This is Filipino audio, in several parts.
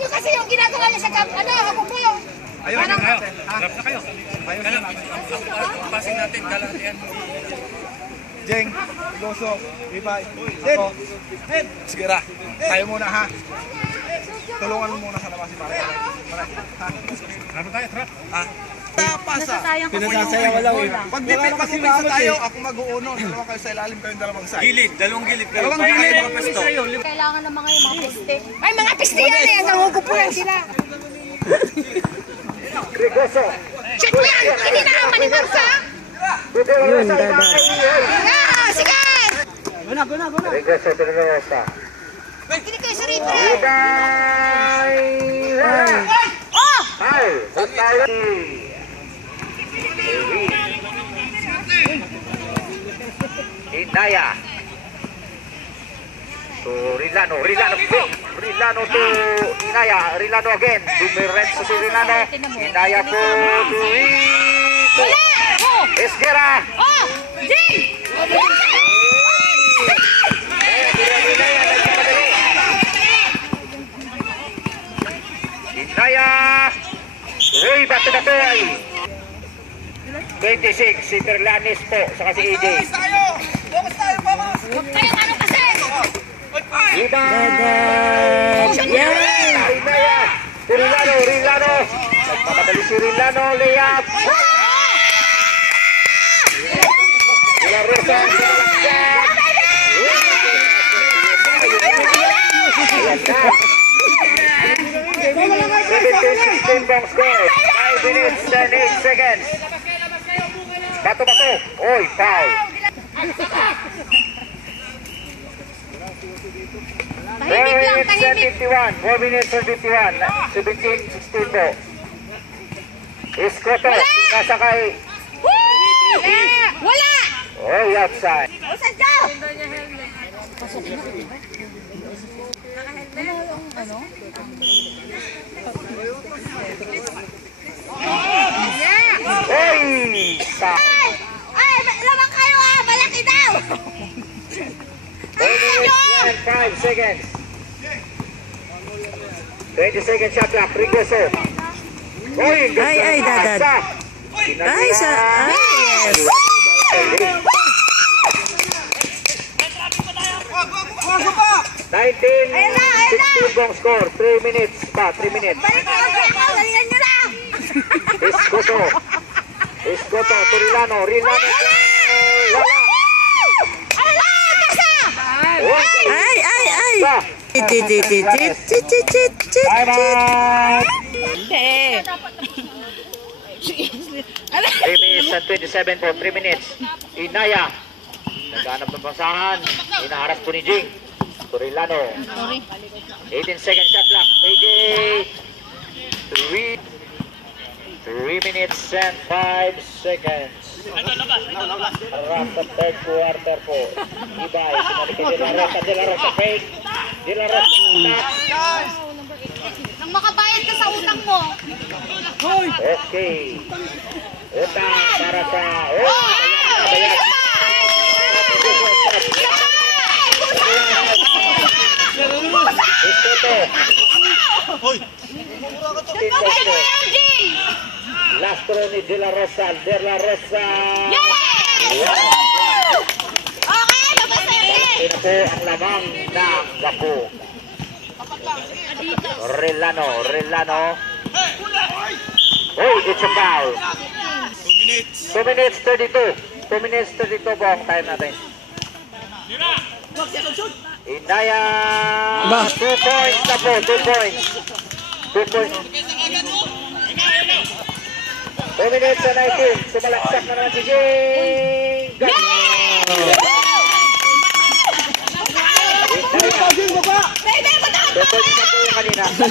nyo kasi yung ginagawa niya sa ako po. Ayun, Parang, kayo. Drop na kayo. Ayun na natin. Passing natin, kalahatian. Jeng, Goso, Ibay, ako. Sige ra. Tayo muna ha. Tulungan mo muna sa labas si Mara. Trap tayo, trap. Ha? Pasa. Pinatasayaw lang eh. Pag pipisa tayo, ako mag-uuno. Dalawa kayo sa ilalim, kayong dalawang side. Gilid, dalawang gilid. Dalawang gilid. kailangan ng mga piste. Ay, mga piste yan eh. Nangugupulan sila. Check mo yan. Hindi na naman ni Marsa. Yun, dada. Sige. Guna. Regreso de la Rosa. Hindi kayo sa rito. Oh! Ay, tayo. Inaya. To Rilano to Inaya, Rilano again. Dumiretso si Rilano. Inaya po to Wala! Oh! Esquera. Oh! Jing! Inaya. Uy, bato ay. 26, si Perlanes po, saka si EJ. Huwag kayong ano kasi! Iba! Yan! Inaya! Si Rilano! Nagpapadali si Rilano, layup! Sila Rosa, bang score, 5 minutes and 8 seconds. Bato. Oy, foul. Tahimik lang, tahimik. 4 minutes and 51. 17-16 po. Iskoto, nasa kay... Wala! Oy, outside. Saan ka? Oy! Ay, lamang kayo malaki daw! 4 minutes and 5 seconds. 20 seconds shot clock. Rigoso. Oy, Ay, dadad. Ay, sa... Ay, yes. 16 bong score. 3 minutes pa. 3 minutes. Balik na kasi ako, galingan nyo lang! Iskoto, Rilano. Wala. Ala! Kasa! Ay! Chit. Time out. 3 minutes and 27 po. 3 minutes. Inaya. Naghanap ng basahan. Inaharas po ni Jing. Rilano. 18 second shot clock. AJ. 3 minutes and 5 seconds. Around the third quarter po. Ibay. Sinalik kay De La Rosa fake. De La Rosa. Nang makabayad ka sa utang mo. Okay. Utang para sa... Last throw ni De La Rosa. Okay, mabasaya! Ito po ang lamang ng Wapo. Rilano. Uy, it's a foul. 2 minutes 32. 2 minutes 32 po ang time natin. Inaya. 2 points na po. 2 points. 2 minutes and 19. Sumalaksak na naman si Jing. Double na po yung kanina. 2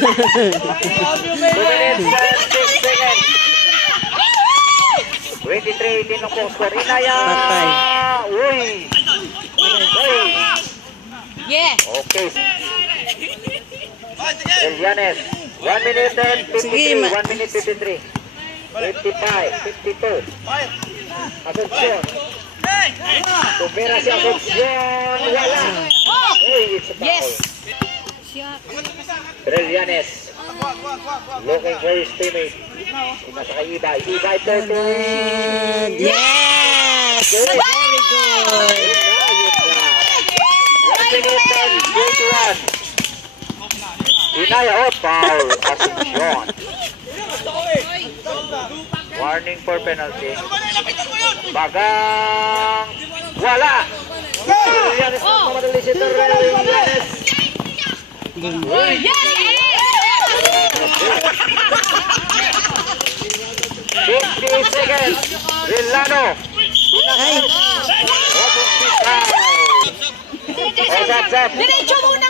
minutes and 6 seconds. 23-18 ang post score. Inaya! Uy! Yeah! Okay. Elianes. 1 minute and 53. 1 minute 53. 55, 52. Asuncion. Tumira si Asuncion. Wala. Uy, it's a foul. Yes! Elianes. Looking for his teammate. Nasa kay Ibay. Ibay 30. Yes! Very good! 1 minute and 21. Inaya out foul. Asuncion. Warning for penalty. Bagang wala. Yanis mamadali si Yanis. 50 seconds. Villano. Ay! Diretso muna.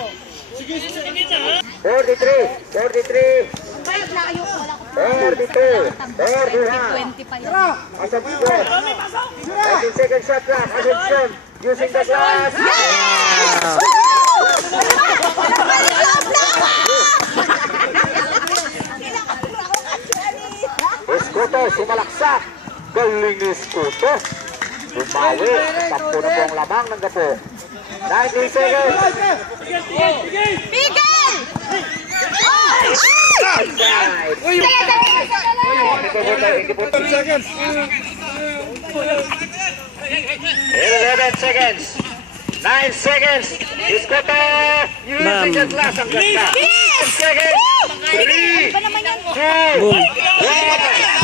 43. 43. Bayad na kayo. Wala ko. 42. 41. 20 pa yan. Asuncion. 13 seconds shot clock. Asuncion. Using the glass. Escoto, sumalaksak. Galing ni Escoto. Bumawi. 10 na po ang lamang ng gapo. 19 seconds. Bigel! Outside. Hindi po 10 seconds. 11 seconds. 9 seconds. Escoto. Using the glass ang ganda. 10 seconds. 3, 2, 1.